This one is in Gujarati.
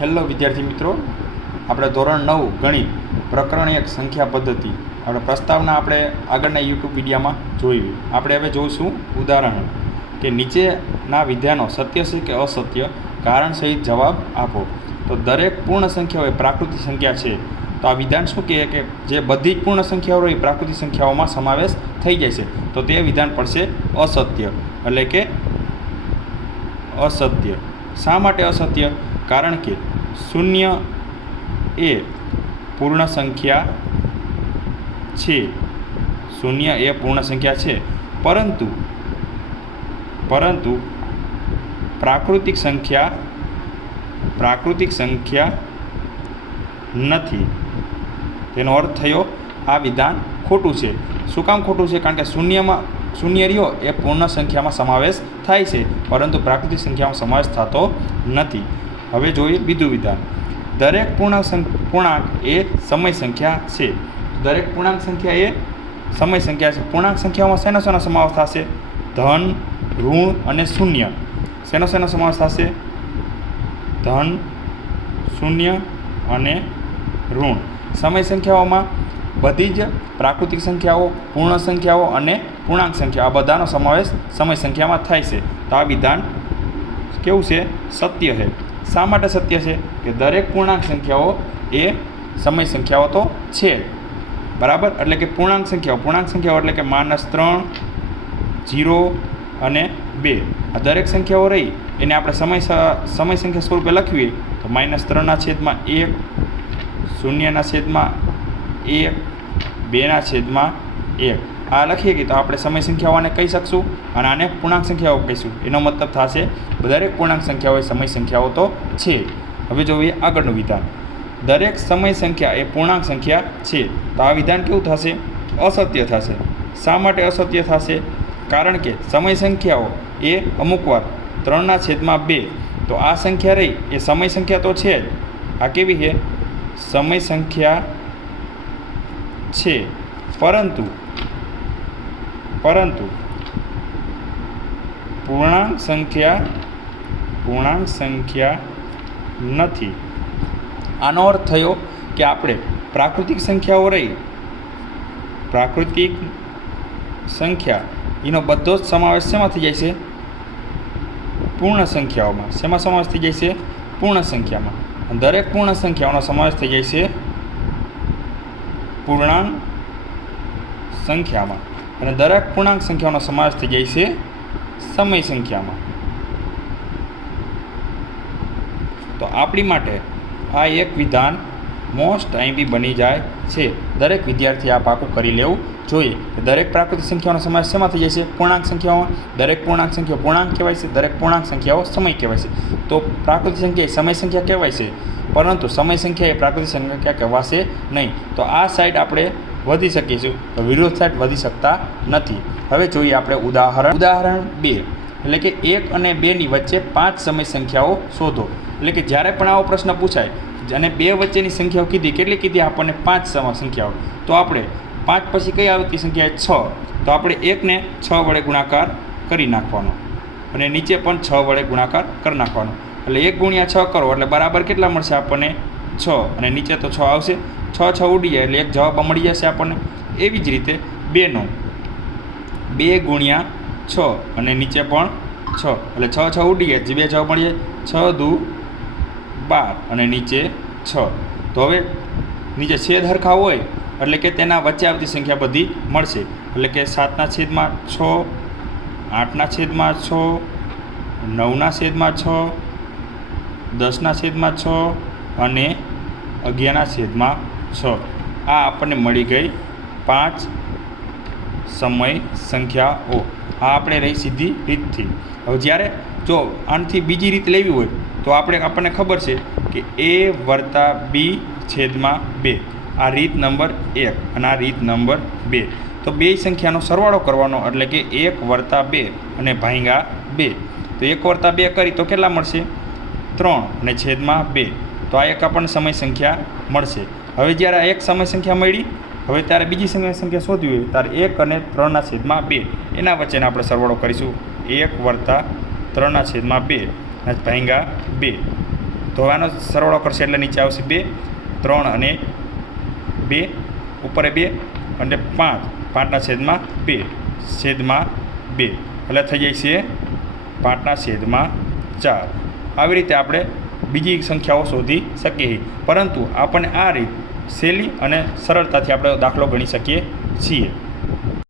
હેલો વિદ્યાર્થી મિત્રો. આપણે ધોરણ નવ ગણિત પ્રકરણ એક સંખ્યા પદ્ધતિ આપણે પ્રસ્તાવના આપણે આગળના યુટ્યુબ વિડીયામાં જોયું આપણે હવે જોઈશું ઉદાહરણ કે નીચેના વિધાનો સત્ય છે કે અસત્ય કારણ સહિત જવાબ આપો. તો દરેક પૂર્ણ સંખ્યાઓ એ પ્રાકૃતિક સંખ્યા છે. તો આ વિધાન શું કહે કે જે બધી જ પૂર્ણ સંખ્યાઓ હોય એ પ્રાકૃતિક સંખ્યાઓમાં સમાવેશ થઈ જાય છે. તો તે વિધાન પડશે અસત્ય. એટલે કે અસત્ય. શા માટે અસત્ય? કારણ કે શૂન્ય એ પૂર્ણ સંખ્યા છે. શૂન્ય એ પૂર્ણ સંખ્યા છે. પરંતુ પરંતુ પ્રાકૃતિક સંખ્યા પ્રાકૃતિક સંખ્યા નથી. તેનો અર્થ થયો, આ વિધાન ખોટું છે. શું કામ ખોટું છે? કારણ કે શૂન્યમાં શૂન્ય રહ્યો એ પૂર્ણ સંખ્યામાં સમાવેશ થાય છે, પરંતુ પ્રાકૃતિક સંખ્યામાં સમાવેશ થતો નથી. હવે જોઈએ બીજું વિધાન. દરેક પૂર્ણાંક સં- પૂર્ણાંક એ સમય સંખ્યા છે. દરેક પૂર્ણાંક સંખ્યા એ સમય સંખ્યા છે. પૂર્ણાંક સંખ્યાઓમાં શેનો શેનો સમાવેશ થશે? ધન, ઋણ અને શૂન્ય. શેનો શેનો સમાવેશ થશે? ધન, શૂન્ય અને ઋણ. સમય સંખ્યાઓમાં બધી જ પ્રાકૃતિક સંખ્યાઓ, પૂર્ણ સંખ્યાઓ અને પૂર્ણાંક સંખ્યા, આ બધાનો સમાવેશ સમય સંખ્યામાં થાય છે. તો આ વિધાન કેવું છે? સત્ય છે. શા માટે સત્ય છે? કે દરેક પૂર્ણાંક સંખ્યાઓ એ સમય સંખ્યાઓ તો છે. બરાબર? એટલે કે પૂર્ણાંક સંખ્યાઓ. પૂર્ણાંક સંખ્યાઓ એટલે કે માઇનસ ત્રણ જીરો અને બે. આ દરેક સંખ્યાઓ રહી. એને આપણે સમય સમય સંખ્યા સ્વરૂપે લખવી તો માઇનસ ત્રણના છેદમાં એક, શૂન્યના છેદમાં એક બેના છેદમાં એક. આ લખીએ કે તો આપણે સમય સંખ્યાઓને કહી શકશું અને આને પૂર્ણાંક સંખ્યાઓ કહીશું. એનો મતલબ થશે, દરેક પૂર્ણાંક સંખ્યાઓ એ સમય સંખ્યાઓ તો છે. હવે જોઈએ આગળનું વિધાન. દરેક સમય સંખ્યા એ પૂર્ણાંક સંખ્યા છે. તો આ વિધાન કેવું થશે? અસત્ય થશે. શા માટે અસત્ય થશે? કારણ કે સમય સંખ્યાઓ એ અમુકવાર ત્રણના છેદમાં બે. તો આ સંખ્યા રહી. એ સમય સંખ્યા તો છે જ. આ કેવી છે? સમય સંખ્યા છે. પરંતુ પરંતુ પૂર્ણાંક સંખ્યા પૂર્ણાંક સંખ્યા નથી. આનો અર્થ થયો કે આપણે પ્રાકૃતિક સંખ્યાઓ રહી. પ્રાકૃતિક સંખ્યા, એનો બધો જ સમાવેશ શેમાં થઈ જાય છે? પૂર્ણ સંખ્યાઓમાં શેમાં સમાવેશ થઈ જાય છે? પૂર્ણ સંખ્યામાં દરેક પૂર્ણ સંખ્યાઓનો સમાવેશ થઈ જાય છે પૂર્ણાંક સંખ્યામાં. અને દરેક પૂર્ણાંક સંખ્યાનો સમાવેશ થઈ જાય છે સમય સંખ્યામાં. તો આપણી માટે આ એક વિધાન મોસ્ટ આઈબી બની જાય છે. દરેક વિદ્યાર્થી આ પાકું કરી લેવું જોઈએ. દરેક પ્રાકૃતિક સંખ્યાઓનો સમાવેશ શેમાં થઈ જાય છે? પૂર્ણાંક સંખ્યાઓમાં દરેક પૂર્ણાંક સંખ્યાઓ પૂર્ણાંક કહેવાય છે. દરેક પૂર્ણાંક સંખ્યાઓ સમય કહેવાય છે. તો પ્રાકૃતિક સંખ્યા એ સમય સંખ્યા કહેવાય છે. પરંતુ સમય સંખ્યા એ પ્રાકૃતિક સંખ્યા કહેવાશે નહીં. તો આ સાઈડ આપણે વધી શકીશું. તો વિરોધ સાઈડ વધી શકતા નથી. હવે જોઈએ આપણે ઉદાહરણ. ઉદાહરણ બે. એટલે કે એક અને બેની વચ્ચે પાંચ સમય સંખ્યાઓ શોધો. એટલે કે જ્યારે પણ આવો પ્રશ્ન પૂછાય અને બે વચ્ચેની સંખ્યાઓ કીધી. કેટલી કીધી? આપણને પાંચ સમ સંખ્યાઓ. તો આપણે પાંચ પછી કઈ આવતી સંખ્યા છ. તો આપણે એકને છ વડે ગુણાકાર કરી નાખવાનો. અને નીચે પણ છ વડે ગુણાકાર કરી નાખવાનો. એટલે એક ગુણ્યા છ કરો. એટલે બરાબર કેટલા મળશે આપણને? છ. અને નીચે તો છ આવશે. છ છ ઉડી જાય. એટલે એક જવાબ મળી જશે આપણને. એવી જ રીતે બેનો. બે ગુણ્યા છ. અને નીચે પણ છ. એટલે છ છ ઉડી જાય. જે બે જવાબ મળી જાય. છ દુ બાર અને નીચે છ. તો હવે નીચે છેદ હરખા હોય, એટલે કે તેના વચ્ચે આવતી સંખ્યા બધી મળશે. એટલે કે સાતના છેદમાં છ, આઠના છેદમાં છ, નવના છેદમાં છ, દસના છેદમાં છ અને અગિયારના છેદમાં છ. આ આપણને મળી ગઈ પાંચ સમય સંખ્યાઓ આ આપણે રહી સીધી રીતથી. હવે જ્યારે જો આનાથી બીજી રીત લેવી હોય તો આપણે આપણને ખબર છે કે એ વર્તા બી છેદમાં બે. આ રીત નંબર એક અને આ રીત નંબર બે. તો બે સંખ્યાનો સરવાળો કરવાનો એટલે કે એક વર્તા બે અને ભાંગા બે. તો એક વર્તા બે કરી તો કેટલા મળશે? ત્રણ અને છેદમાં બે. તો આ એક આપણને સમય સંખ્યા મળશે. હવે જ્યારે આ એક સમય સંખ્યા મળી, હવે ત્યારે બીજી સમય સંખ્યા શોધવી હોય, ત્યારે એક અને ત્રણના છેદમાં બે. એના વચ્ચેને આપણે સરવાળો કરીશું. એક વર્તા ત્રણના છેદમાં બે. અને ભાંગા બે. તો આનો સરવાળો કરશે એટલે નીચે આવશે બે, ત્રણ અને બે, ઉપર બે અને પાંચ. પાંચના છેદમાં બે. છેદમાં બે. એટલે થઈ જાય છે પાંચના છેદમાં ચાર. આવી રીતે આપણે બીજી સંખ્યાઓ શોધી શકીએ પરંતુ આપણને આ રીત સહેલી અને સરળતાથી આપણે દાખલો ગણી શકીએ છીએ.